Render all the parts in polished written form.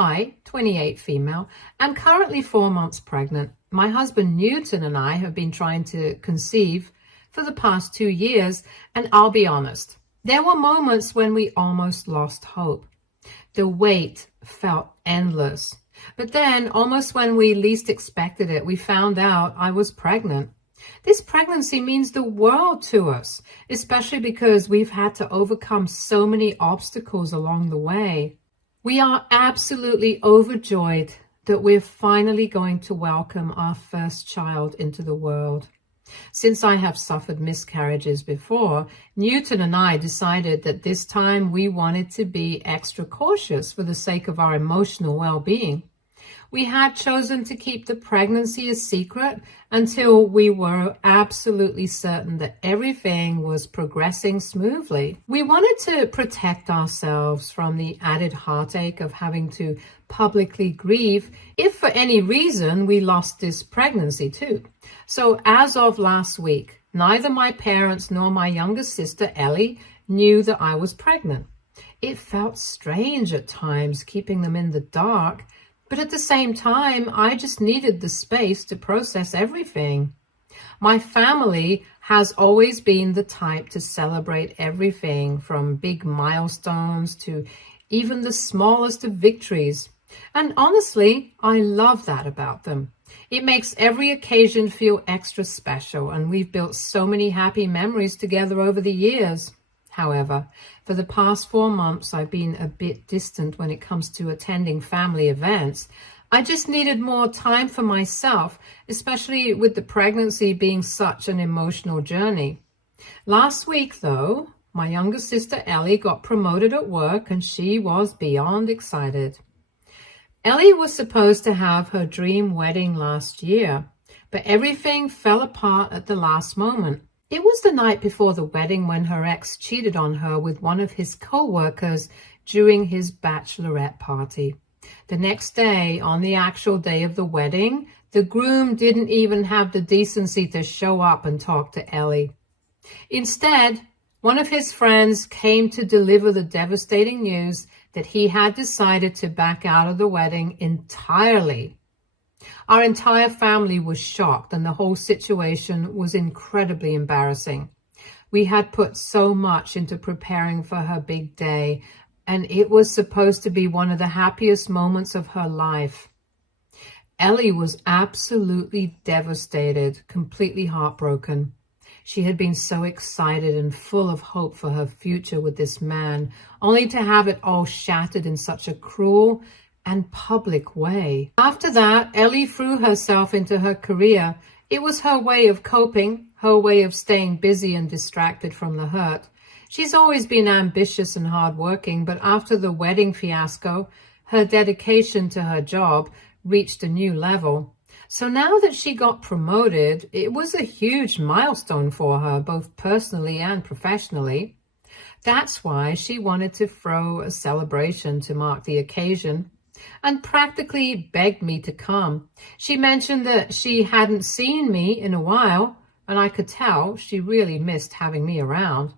I, 28 female, am currently 4 months pregnant. My husband Newton and I have been trying to conceive for the past 2 years, and I'll be honest, there were moments when we almost lost hope. The wait felt endless. But then, almost when we least expected it, we found out I was pregnant. This pregnancy means the world to us, especially because we've had to overcome so many obstacles along the way. We are absolutely overjoyed that we're finally going to welcome our first child into the world. Since I have suffered miscarriages before, Newton and I decided that this time we wanted to be extra cautious for the sake of our emotional well-being. We had chosen to keep the pregnancy a secret until we were absolutely certain that everything was progressing smoothly. We wanted to protect ourselves from the added heartache of having to publicly grieve if for any reason we lost this pregnancy too. So as of last week, neither my parents nor my younger sister Ellie knew that I was pregnant. It felt strange at times keeping them in the dark, but at the same time, I just needed the space to process everything. My family has always been the type to celebrate everything from big milestones to even the smallest of victories. And honestly, I love that about them. It makes every occasion feel extra special, and we've built so many happy memories together over the years. However, for the past 4 months, I've been a bit distant when it comes to attending family events. I just needed more time for myself, especially with the pregnancy being such an emotional journey. Last week, though, my younger sister Ellie got promoted at work, and she was beyond excited. Ellie was supposed to have her dream wedding last year, but everything fell apart at the last moment. It was the night before the wedding when her ex cheated on her with one of his co-workers during his bachelorette party. The next day, on the actual day of the wedding, the groom didn't even have the decency to show up and talk to Ellie. Instead, one of his friends came to deliver the devastating news that he had decided to back out of the wedding entirely. Our entire family was shocked, and the whole situation was incredibly embarrassing. We had put so much into preparing for her big day, and it was supposed to be one of the happiest moments of her life. Ellie was absolutely devastated, completely heartbroken. She had been so excited and full of hope for her future with this man, only to have it all shattered in such a cruel and public way. After that, Ellie threw herself into her career. It was her way of coping, her way of staying busy and distracted from the hurt. She's always been ambitious and hardworking, but after the wedding fiasco, her dedication to her job reached a new level. So now that she got promoted, it was a huge milestone for her, both personally and professionally. That's why she wanted to throw a celebration to mark the occasion, and practically begged me to come. She mentioned that she hadn't seen me in a while, and I could tell she really missed having me around.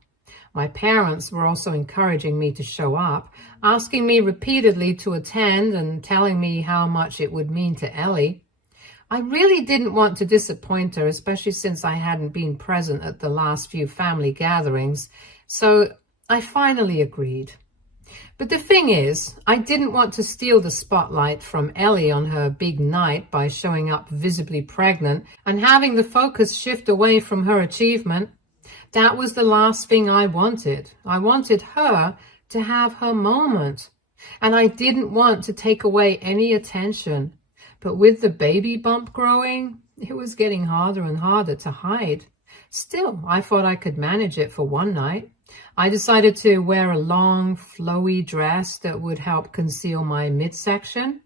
My parents were also encouraging me to show up, asking me repeatedly to attend and telling me how much it would mean to Ellie. I really didn't want to disappoint her, especially since I hadn't been present at the last few family gatherings, so I finally agreed. But the thing is, I didn't want to steal the spotlight from Ellie on her big night by showing up visibly pregnant and having the focus shift away from her achievement. That was the last thing I wanted. I wanted her to have her moment, and I didn't want to take away any attention. But with the baby bump growing, it was getting harder and harder to hide. Still, I thought I could manage it for one night. I decided to wear a long, flowy dress that would help conceal my midsection,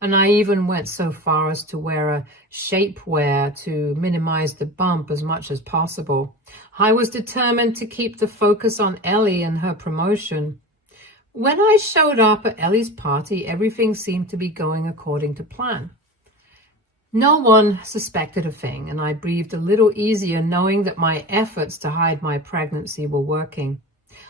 and I even went so far as to wear a shapewear to minimize the bump as much as possible. I was determined to keep the focus on Ellie and her promotion. When I showed up at Ellie's party, everything seemed to be going according to plan. No one suspected a thing, and I breathed a little easier knowing that my efforts to hide my pregnancy were working.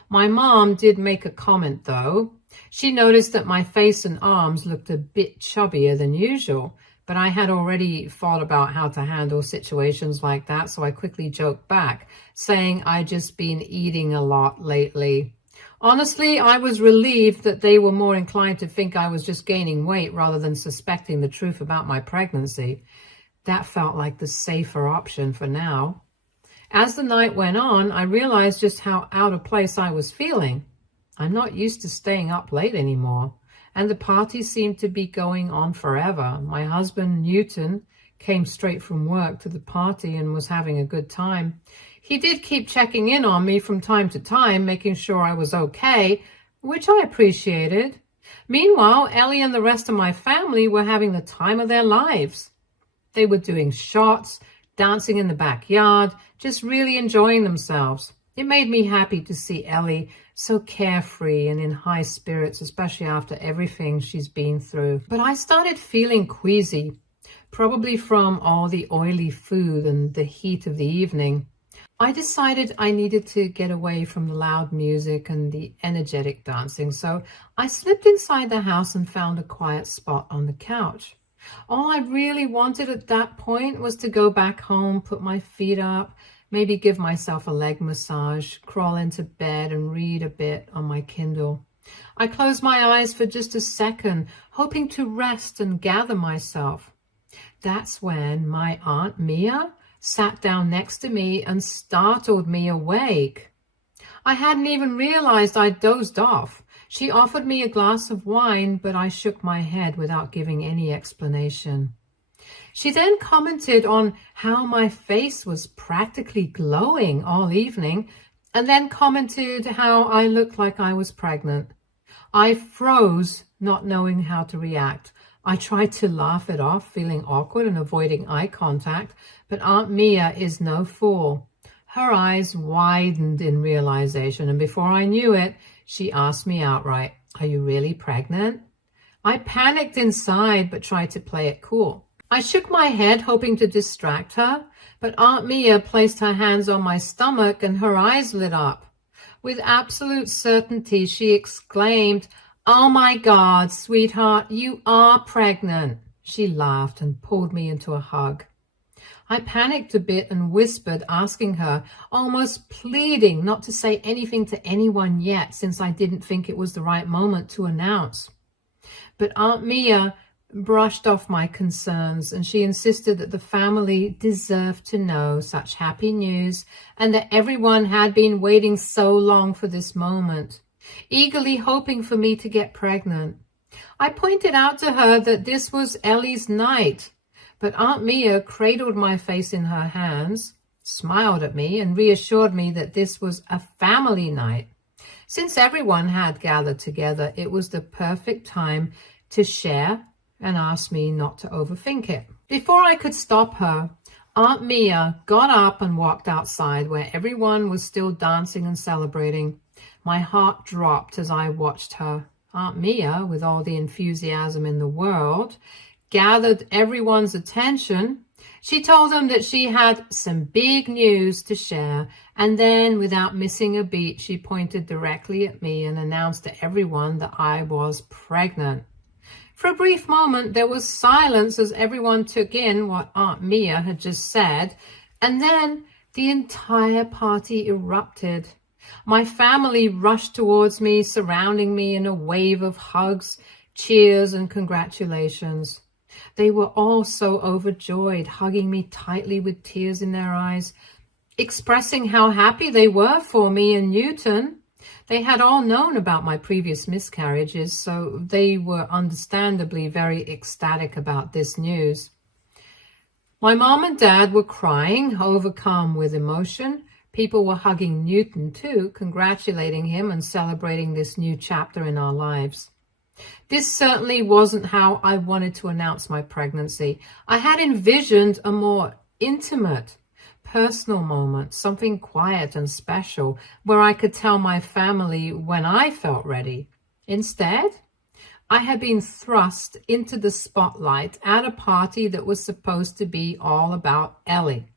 My mom did make a comment, though. She noticed that my face and arms looked a bit chubbier than usual, but I had already thought about how to handle situations like that, so I quickly joked back, saying I'd just been eating a lot lately. Honestly, I was relieved that they were more inclined to think I was just gaining weight rather than suspecting the truth about my pregnancy. That felt like the safer option for now. As the night went on, I realized just how out of place I was feeling. I'm not used to staying up late anymore, and the party seemed to be going on forever. My husband, Newton, came straight from work to the party and was having a good time. He did keep checking in on me from time to time, making sure I was okay, which I appreciated. Meanwhile, Ellie and the rest of my family were having the time of their lives. They were doing shots, dancing in the backyard, just really enjoying themselves. It made me happy to see Ellie so carefree and in high spirits, especially after everything she's been through. But I started feeling queasy, probably from all the oily food and the heat of the evening. I decided I needed to get away from the loud music and the energetic dancing, so I slipped inside the house and found a quiet spot on the couch. All I really wanted at that point was to go back home, put my feet up, maybe give myself a leg massage, crawl into bed and read a bit on my Kindle. I closed my eyes for just a second, hoping to rest and gather myself. That's when my Aunt Mia sat down next to me and startled me awake. I hadn't even realized I'd dozed off. She offered me a glass of wine, but I shook my head without giving any explanation. She then commented on how my face was practically glowing all evening, and then commented how I looked like I was pregnant. I froze, not knowing how to react. I tried to laugh it off, feeling awkward and avoiding eye contact, but Aunt Mia is no fool. Her eyes widened in realization, and before I knew it, she asked me outright, "Are you really pregnant?" I panicked inside, but tried to play it cool. I shook my head, hoping to distract her, but Aunt Mia placed her hands on my stomach and her eyes lit up. With absolute certainty, she exclaimed, "Oh my God, sweetheart, you are pregnant." She laughed and pulled me into a hug. I panicked a bit and whispered, asking her, almost pleading not to say anything to anyone yet, since I didn't think it was the right moment to announce. But Aunt Mia brushed off my concerns, and she insisted that the family deserved to know such happy news and that everyone had been waiting so long for this moment, eagerly hoping for me to get pregnant. I pointed out to her that this was Ellie's night, but Aunt Mia cradled my face in her hands, smiled at me, and reassured me that this was a family night. Since everyone had gathered together, it was the perfect time to share and asked me not to overthink it. Before I could stop her, Aunt Mia got up and walked outside where everyone was still dancing and celebrating. My heart dropped as I watched her. Aunt Mia, with all the enthusiasm in the world, gathered everyone's attention. She told them that she had some big news to share, and then, without missing a beat, she pointed directly at me and announced to everyone that I was pregnant. For a brief moment, there was silence as everyone took in what Aunt Mia had just said, and then the entire party erupted. My family rushed towards me, surrounding me in a wave of hugs, cheers, and congratulations. They were all so overjoyed, hugging me tightly with tears in their eyes, expressing how happy they were for me and Newton. They had all known about my previous miscarriages, so they were understandably very ecstatic about this news. My mom and dad were crying, overcome with emotion. People were hugging Newton too, congratulating him and celebrating this new chapter in our lives. This certainly wasn't how I wanted to announce my pregnancy. I had envisioned a more intimate, personal moment, something quiet and special, where I could tell my family when I felt ready. Instead, I had been thrust into the spotlight at a party that was supposed to be all about Ellie.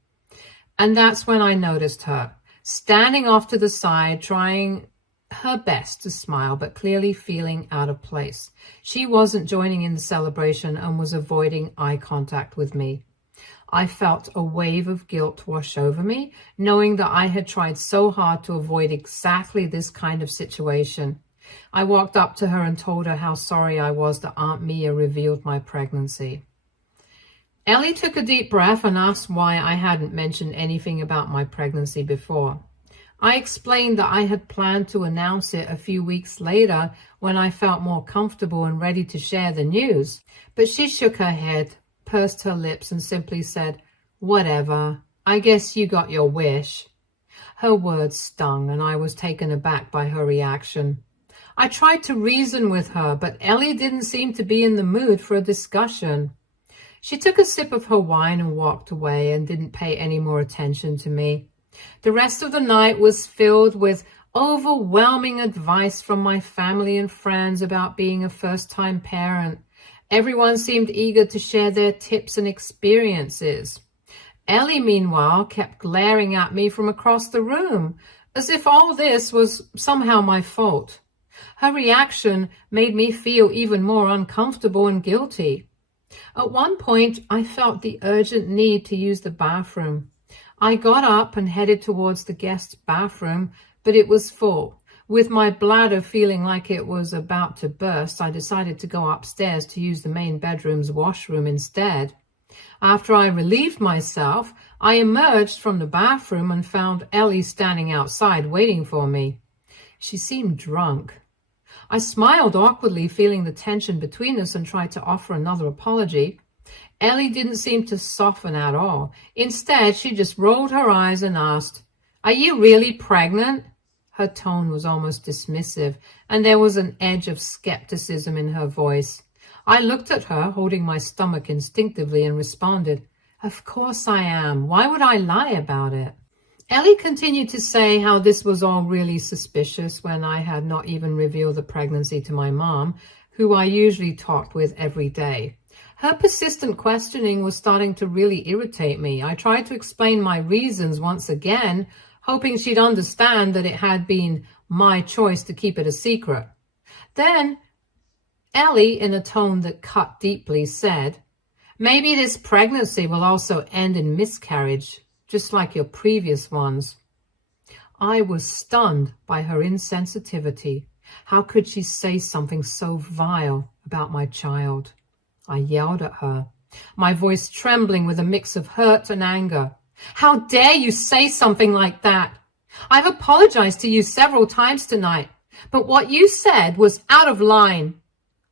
And that's when I noticed her, standing off to the side, trying her best to smile, but clearly feeling out of place. She wasn't joining in the celebration and was avoiding eye contact with me. I felt a wave of guilt wash over me, knowing that I had tried so hard to avoid exactly this kind of situation. I walked up to her and told her how sorry I was that Aunt Mia revealed my pregnancy. Ellie took a deep breath and asked why I hadn't mentioned anything about my pregnancy before. I explained that I had planned to announce it a few weeks later when I felt more comfortable and ready to share the news, but she shook her head, pursed her lips, and simply said, "Whatever, I guess you got your wish." Her words stung, and I was taken aback by her reaction. I tried to reason with her, but Ellie didn't seem to be in the mood for a discussion. She took a sip of her wine and walked away and didn't pay any more attention to me. The rest of the night was filled with overwhelming advice from my family and friends about being a first-time parent. Everyone seemed eager to share their tips and experiences. Ellie, meanwhile, kept glaring at me from across the room, as if all this was somehow my fault. Her reaction made me feel even more uncomfortable and guilty. At one point, I felt the urgent need to use the bathroom. I got up and headed towards the guest bathroom, but it was full. With my bladder feeling like it was about to burst, I decided to go upstairs to use the main bedroom's washroom instead. After I relieved myself, I emerged from the bathroom and found Ellie standing outside waiting for me. She seemed drunk. I smiled awkwardly, feeling the tension between us, and tried to offer another apology. Ellie didn't seem to soften at all. Instead, she just rolled her eyes and asked, "Are you really pregnant?" Her tone was almost dismissive, and there was an edge of skepticism in her voice. I looked at her, holding my stomach instinctively, and responded, "Of course I am. Why would I lie about it?" Ellie continued to say how this was all really suspicious when I had not even revealed the pregnancy to my mom, who I usually talked with every day. Her persistent questioning was starting to really irritate me. I tried to explain my reasons once again, hoping she'd understand that it had been my choice to keep it a secret. Then Ellie, in a tone that cut deeply, said, "Maybe this pregnancy will also end in miscarriage, just like your previous ones." I was stunned by her insensitivity. How could she say something so vile about my child? I yelled at her, my voice trembling with a mix of hurt and anger. "How dare you say something like that? I've apologized to you several times tonight, but what you said was out of line."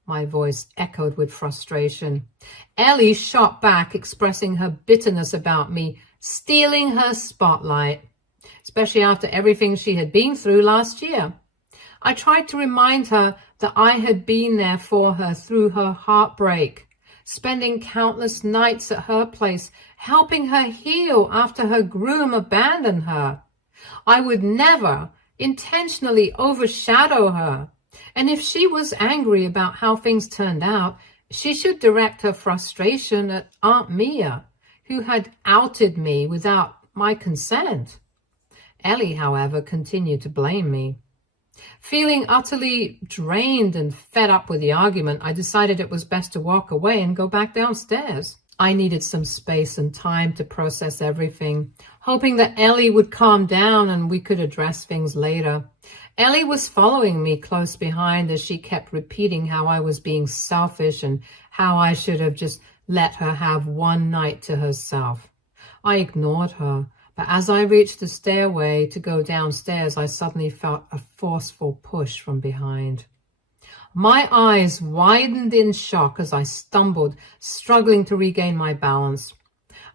My voice echoed with frustration. Ellie shot back, expressing her bitterness about me stealing her spotlight, especially after everything she had been through last year. I tried to remind her that I had been there for her through her heartbreak, spending countless nights at her place, helping her heal after her groom abandoned her. I would never intentionally overshadow her. And if she was angry about how things turned out, she should direct her frustration at Aunt Mia, who had outed me without my consent. Ellie, however, continued to blame me. Feeling utterly drained and fed up with the argument, I decided it was best to walk away and go back downstairs. I needed some space and time to process everything, hoping that Ellie would calm down and we could address things later. Ellie was following me close behind as she kept repeating how I was being selfish and how I should have just let her have one night to herself. I ignored her, but as I reached the stairway to go downstairs, I suddenly felt a forceful push from behind. My eyes widened in shock as I stumbled, struggling to regain my balance.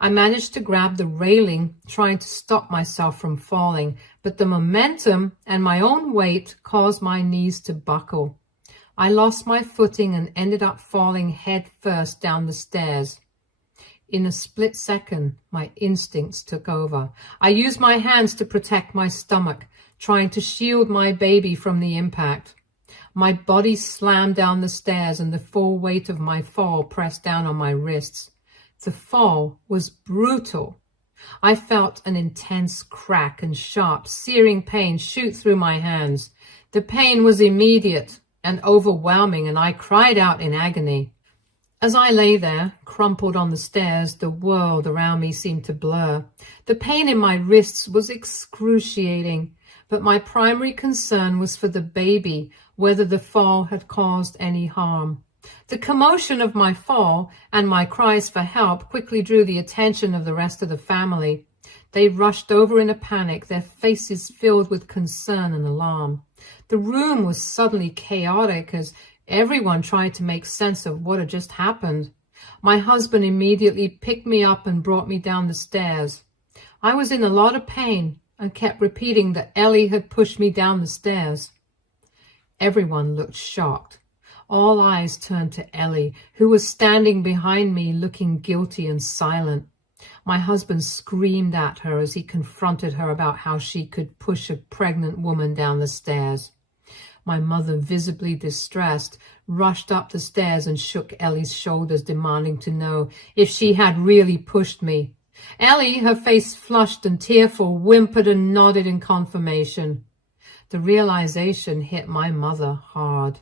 I managed to grab the railing, trying to stop myself from falling, but the momentum and my own weight caused my knees to buckle. I lost my footing and ended up falling head first down the stairs. In a split second, my instincts took over. I used my hands to protect my stomach, trying to shield my baby from the impact. My body slammed down the stairs and the full weight of my fall pressed down on my wrists. The fall was brutal. I felt an intense crack and sharp, searing pain shoot through my hands. The pain was immediate and overwhelming, and I cried out in agony. As I lay there, crumpled on the stairs, the world around me seemed to blur. The pain in my wrists was excruciating, but my primary concern was for the baby, whether the fall had caused any harm. The commotion of my fall and my cries for help quickly drew the attention of the rest of the family. They rushed over in a panic, their faces filled with concern and alarm. The room was suddenly chaotic as everyone tried to make sense of what had just happened. My husband immediately picked me up and brought me down the stairs. I was in a lot of pain and kept repeating that Ellie had pushed me down the stairs. Everyone looked shocked. All eyes turned to Ellie, who was standing behind me looking guilty and silent. My husband screamed at her as he confronted her about how she could push a pregnant woman down the stairs. My mother, visibly distressed, rushed up the stairs and shook Ellie's shoulders, demanding to know if she had really pushed me. Ellie, her face flushed and tearful, whimpered and nodded in confirmation. The realization hit my mother hard.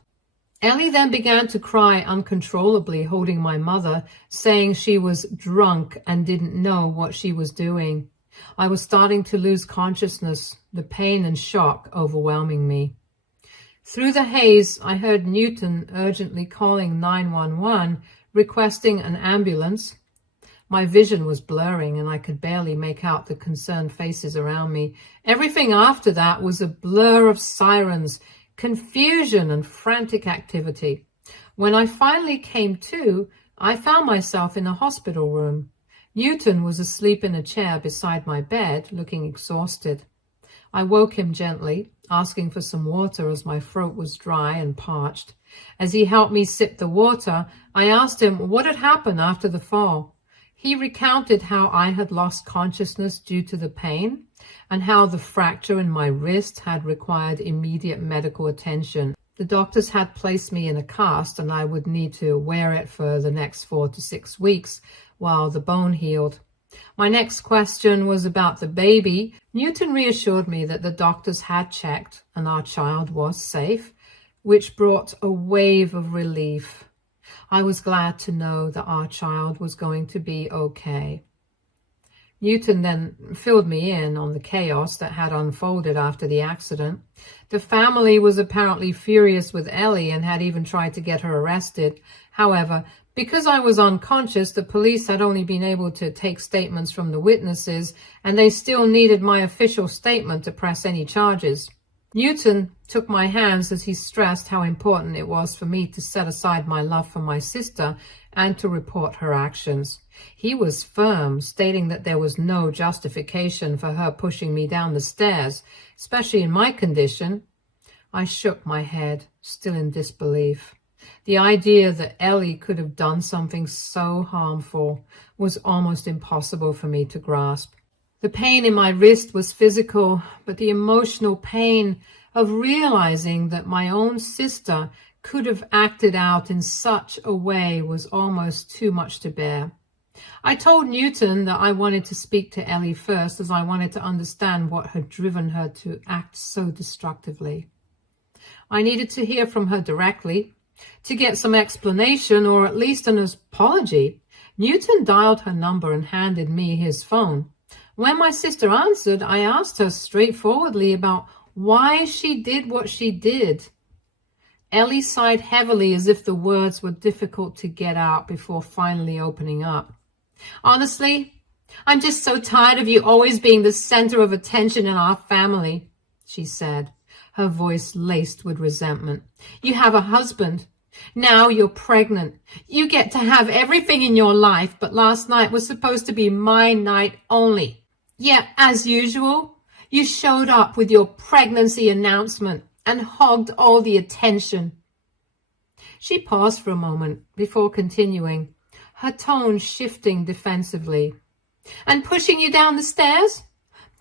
Ellie then began to cry uncontrollably, holding my mother, saying she was drunk and didn't know what she was doing. I was starting to lose consciousness, the pain and shock overwhelming me. Through the haze, I heard Newton urgently calling 911, requesting an ambulance. My vision was blurring and I could barely make out the concerned faces around me. Everything after that was a blur of sirens, confusion and frantic activity. When I finally came to, I found myself in a hospital room. Newton was asleep in a chair beside my bed, looking exhausted. I woke him gently, asking for some water as my throat was dry and parched. As he helped me sip the water, I asked him what had happened after the fall. He recounted how I had lost consciousness due to the pain and how the fracture in my wrist had required immediate medical attention. The doctors had placed me in a cast and I would need to wear it for the next 4 to 6 weeks while the bone healed. My next question was about the baby. Newton reassured me that the doctors had checked and our child was safe, which brought a wave of relief. I was glad to know that our child was going to be okay. Newton then filled me in on the chaos that had unfolded after the accident. The family was apparently furious with Ellie and had even tried to get her arrested. However, because I was unconscious, the police had only been able to take statements from the witnesses, and they still needed my official statement to press any charges. Newton took my hands as he stressed how important it was for me to set aside my love for my sister and to report her actions. He was firm, stating that there was no justification for her pushing me down the stairs, especially in my condition. I shook my head, still in disbelief. The idea that Ellie could have done something so harmful was almost impossible for me to grasp. The pain in my wrist was physical, but the emotional pain of realizing that my own sister could have acted out in such a way was almost too much to bear. I told Newton that I wanted to speak to Ellie first, as I wanted to understand what had driven her to act so destructively. I needed to hear from her directly, to get some explanation or at least an apology. Newton dialed her number and handed me his phone. When my sister answered, I asked her straightforwardly about why she did what she did. Ellie sighed heavily as if the words were difficult to get out before finally opening up. "Honestly, I'm just so tired of you always being the center of attention in our family," she said, her voice laced with resentment. "You have a husband. Now you're pregnant. You get to have everything in your life, but last night was supposed to be my night only. Yet, as usual, you showed up with your pregnancy announcement and hogged all the attention." She paused for a moment before continuing, her tone shifting defensively. "And pushing you down the stairs?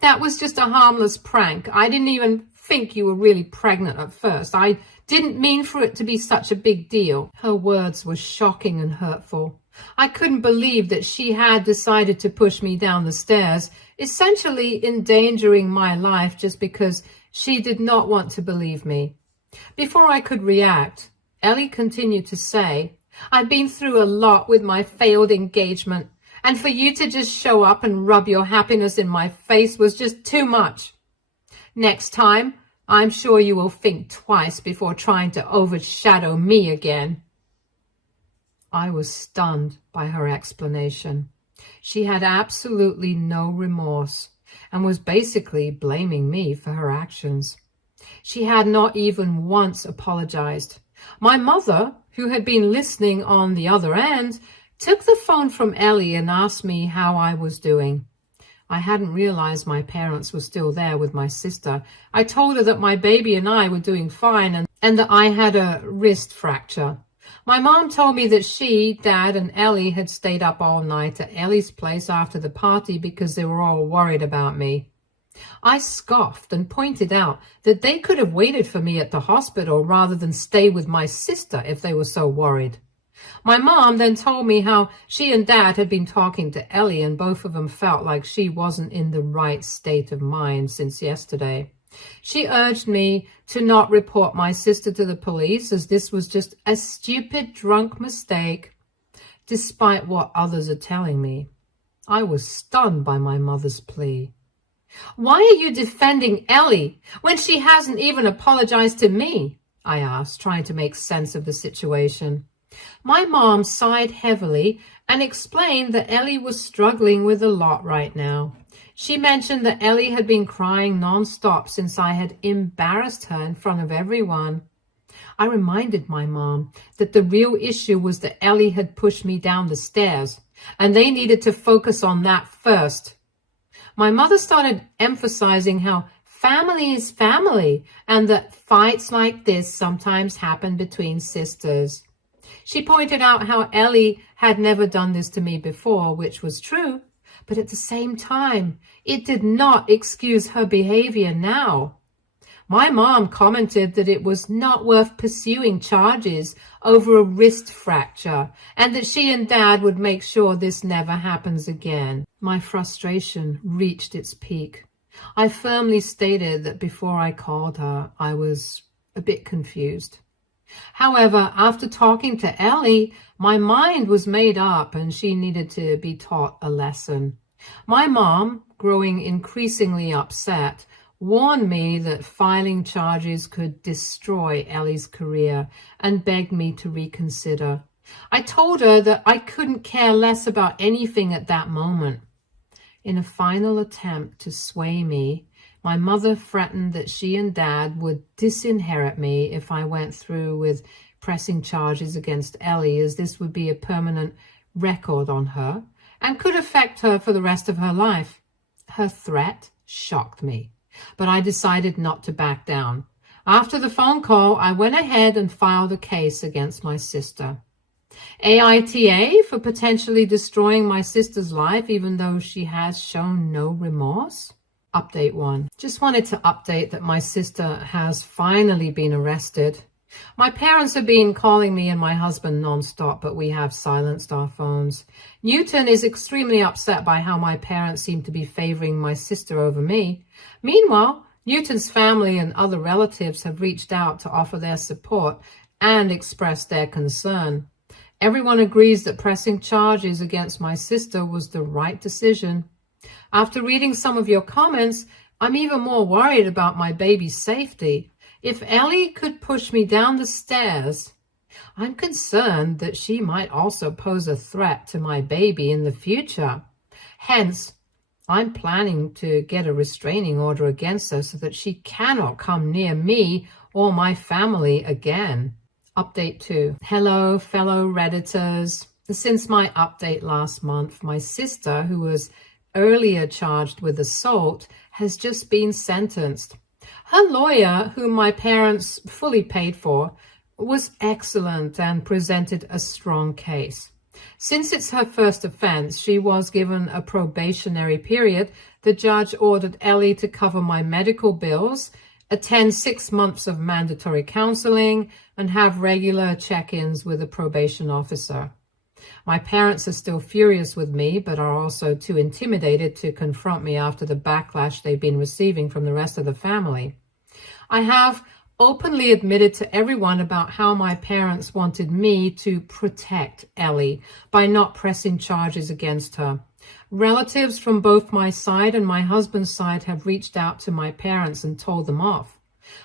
That was just a harmless prank. I didn't even think you were really pregnant at first. I didn't mean for it to be such a big deal." Her words were shocking and hurtful. I couldn't believe that she had decided to push me down the stairs, essentially endangering my life just because She did not want to believe me. Before I could react, Ellie continued to say, "I've been through a lot with my failed engagement, and for you to just show up and rub your happiness in my face was just too much. Next time, I'm sure you will think twice before trying to overshadow me again." I was stunned by her explanation. She had absolutely no remorse and was basically blaming me for her actions. She had not even once apologized. My mother, who had been listening on the other end, took the phone from Ellie and asked me how I was doing. I hadn't realized my parents were still there with my sister. I told her that my baby and I were doing fine and that I had a wrist fracture. My mom told me that she, Dad, and Ellie had stayed up all night at Ellie's place after the party because they were all worried about me. I scoffed and pointed out that they could have waited for me at the hospital rather than stay with my sister if they were so worried. My mom then told me how she and Dad had been talking to Ellie and both of them felt like she wasn't in the right state of mind since yesterday. She urged me to not report my sister to the police as this was just a stupid drunk mistake, despite what others are telling me. I was stunned by my mother's plea. "Why are you defending Ellie when she hasn't even apologized to me?" I asked, trying to make sense of the situation. My mom sighed heavily and explained that Ellie was struggling with a lot right now. She mentioned that Ellie had been crying non-stop since I had embarrassed her in front of everyone. I reminded my mom that the real issue was that Ellie had pushed me down the stairs, and they needed to focus on that first. My mother started emphasizing how family is family and that fights like this sometimes happen between sisters. She pointed out how Ellie had never done this to me before, which was true, but at the same time, it did not excuse her behavior now. My mom commented that it was not worth pursuing charges over a wrist fracture and that she and Dad would make sure this never happens again. My frustration reached its peak. I firmly stated that before I called her, I was a bit confused. However, after talking to Ellie, my mind was made up and she needed to be taught a lesson. My mom, growing increasingly upset, warned me that filing charges could destroy Ellie's career and begged me to reconsider. I told her that I couldn't care less about anything at that moment. In a final attempt to sway me, my mother threatened that she and Dad would disinherit me if I went through with pressing charges against Ellie, as this would be a permanent record on her and could affect her for the rest of her life. Her threat shocked me, but I decided not to back down. After the phone call, I went ahead and filed a case against my sister. AITA for potentially destroying my sister's life even though she has shown no remorse? Update 1. Just wanted to update that my sister has finally been arrested. My parents have been calling me and my husband non-stop, but we have silenced our phones. Newton is extremely upset by how my parents seem to be favoring my sister over me. Meanwhile, Newton's family and other relatives have reached out to offer their support and express their concern. Everyone agrees that pressing charges against my sister was the right decision. After reading some of your comments, I'm even more worried about my baby's safety. If Ellie could push me down the stairs, I'm concerned that she might also pose a threat to my baby in the future. Hence, I'm planning to get a restraining order against her so that she cannot come near me or my family again. Update 2. Hello, fellow Redditors. Since my update last month, my sister, who was earlier charged with assault, has just been sentenced. Her lawyer, whom my parents fully paid for, was excellent and presented a strong case. Since it's her first offense, she was given a probationary period. The judge ordered Ellie to cover my medical bills, attend 6 months of mandatory counseling, and have regular check-ins with a probation officer. My parents are still furious with me, but are also too intimidated to confront me after the backlash they've been receiving from the rest of the family. I have openly admitted to everyone about how my parents wanted me to protect Ellie by not pressing charges against her. Relatives from both my side and my husband's side have reached out to my parents and told them off.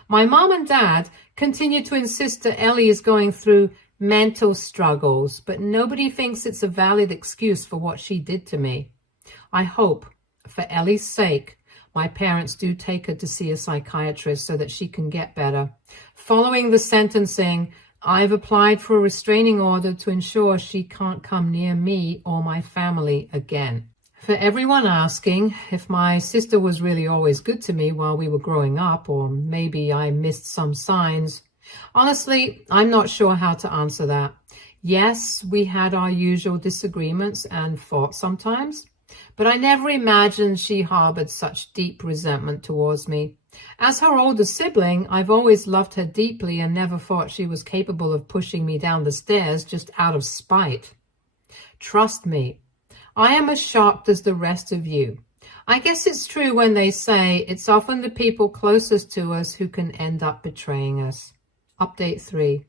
My mom and dad continue to insist that Ellie is going through mental struggles, but nobody thinks it's a valid excuse for what she did to me. I hope, for Ellie's sake, my parents do take her to see a psychiatrist so that she can get better. Following the sentencing, I've applied for a restraining order to ensure she can't come near me or my family again. For everyone asking if my sister was really always good to me while we were growing up, or maybe I missed some signs, honestly, I'm not sure how to answer that. Yes, we had our usual disagreements and fought sometimes, but I never imagined she harbored such deep resentment towards me. As her older sibling, I've always loved her deeply and never thought she was capable of pushing me down the stairs just out of spite. Trust me, I am as shocked as the rest of you. I guess it's true when they say it's often the people closest to us who can end up betraying us. Update 3.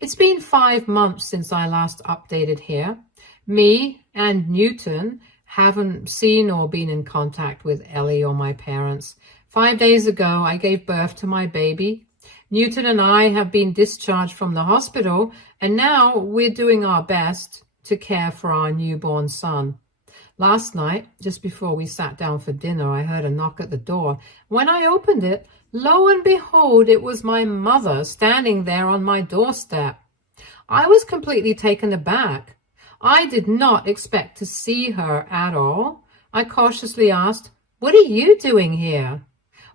It's been 5 months since I last updated here. Me and Newton haven't seen or been in contact with Ellie or my parents. 5 days ago, I gave birth to my baby. Newton and I have been discharged from the hospital, and now we're doing our best to care for our newborn son. Last night, just before we sat down for dinner, I heard a knock at the door. When I opened it, lo and behold, it was my mother standing there on my doorstep. I was completely taken aback. I did not expect to see her at all. I cautiously asked, "What are you doing here?"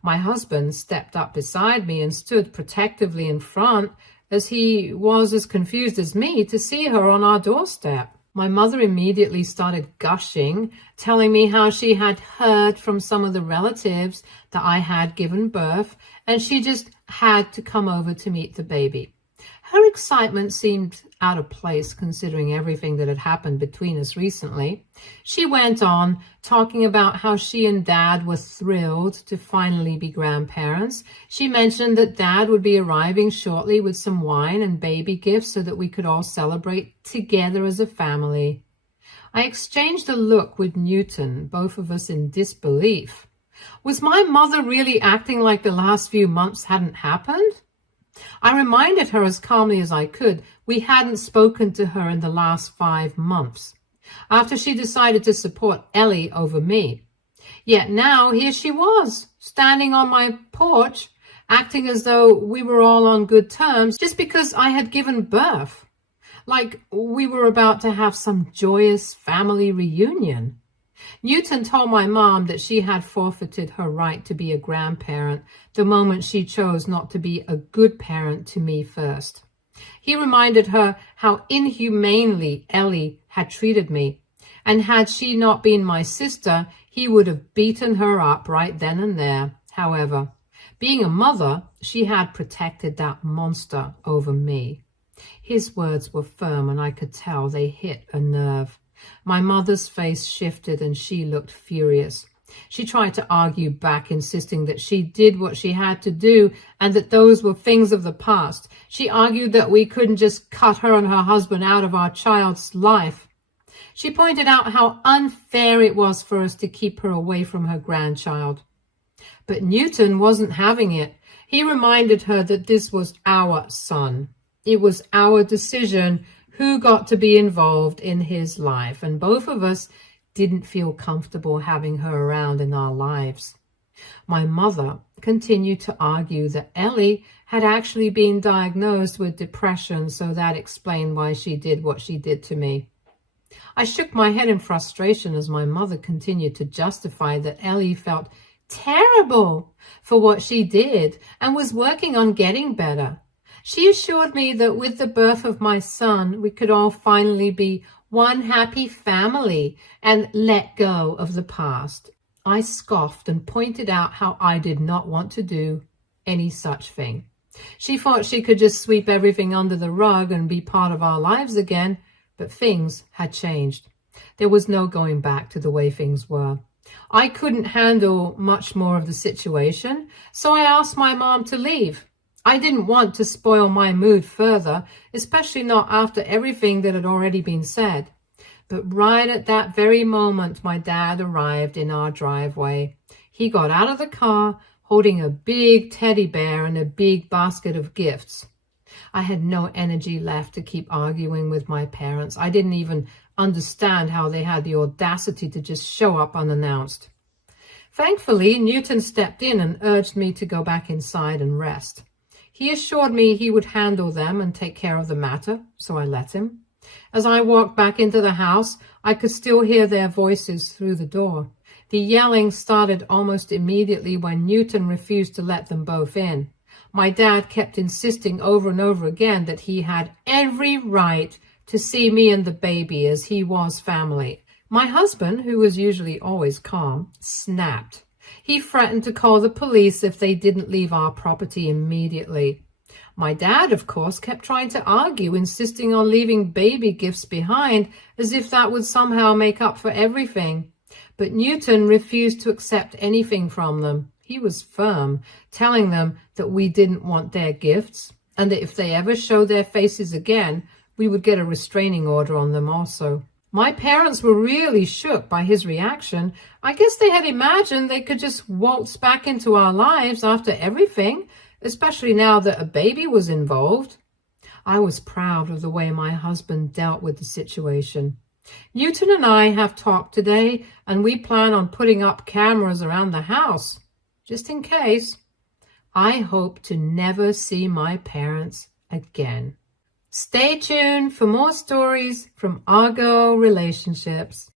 My husband stepped up beside me and stood protectively in front, as he was as confused as me to see her on our doorstep. My mother immediately started gushing, telling me how she had heard from some of the relatives that I had given birth, and she just had to come over to meet the baby. Her excitement seemed out of place considering everything that had happened between us recently. She went on talking about how she and Dad were thrilled to finally be grandparents. She mentioned that Dad would be arriving shortly with some wine and baby gifts so that we could all celebrate together as a family. I exchanged a look with Newton, both of us in disbelief. Was my mother really acting like the last few months hadn't happened? I reminded her as calmly as I could we hadn't spoken to her in the last 5 months, after she decided to support Ellie over me. Yet now here she was, standing on my porch, acting as though we were all on good terms just because I had given birth, like we were about to have some joyous family reunion. Newton told my mom that she had forfeited her right to be a grandparent the moment she chose not to be a good parent to me first. He reminded her how inhumanely Ellie had treated me, and had she not been my sister, he would have beaten her up right then and there. However, being a mother, she had protected that monster over me. His words were firm, and I could tell they hit a nerve. My mother's face shifted and she looked furious. She tried to argue back, insisting that she did what she had to do and that those were things of the past. She argued that we couldn't just cut her and her husband out of our child's life. She pointed out how unfair it was for us to keep her away from her grandchild. But Newton wasn't having it. He reminded her that this was our son. It was our decision who got to be involved in his life, and both of us didn't feel comfortable having her around in our lives. My mother continued to argue that Ellie had actually been diagnosed with depression, so that explained why she did what she did to me. I shook my head in frustration as my mother continued to justify that Ellie felt terrible for what she did and was working on getting better. She assured me that with the birth of my son, we could all finally be one happy family and let go of the past. I scoffed and pointed out how I did not want to do any such thing. She thought she could just sweep everything under the rug and be part of our lives again, but things had changed. There was no going back to the way things were. I couldn't handle much more of the situation, so I asked my mom to leave. I didn't want to spoil my mood further, especially not after everything that had already been said. But right at that very moment, my dad arrived in our driveway. He got out of the car, holding a big teddy bear and a big basket of gifts. I had no energy left to keep arguing with my parents. I didn't even understand how they had the audacity to just show up unannounced. Thankfully, Newton stepped in and urged me to go back inside and rest. He assured me he would handle them and take care of the matter, so I let him. As I walked back into the house, I could still hear their voices through the door. The yelling started almost immediately when Newton refused to let them both in. My dad kept insisting over and over again that he had every right to see me and the baby as he was family. My husband, who was usually always calm, snapped. He threatened to call the police if they didn't leave our property immediately. My dad, of course, kept trying to argue, insisting on leaving baby gifts behind as if that would somehow make up for everything. But Newton refused to accept anything from them. He was firm, telling them that we didn't want their gifts and that if they ever showed their faces again, we would get a restraining order on them also. My parents were really shook by his reaction. I guess they had imagined they could just waltz back into our lives after everything, especially now that a baby was involved. I was proud of the way my husband dealt with the situation. Newton and I have talked today, and we plan on putting up cameras around the house, just in case. I hope to never see my parents again. Stay tuned for more stories from Argo Relationships.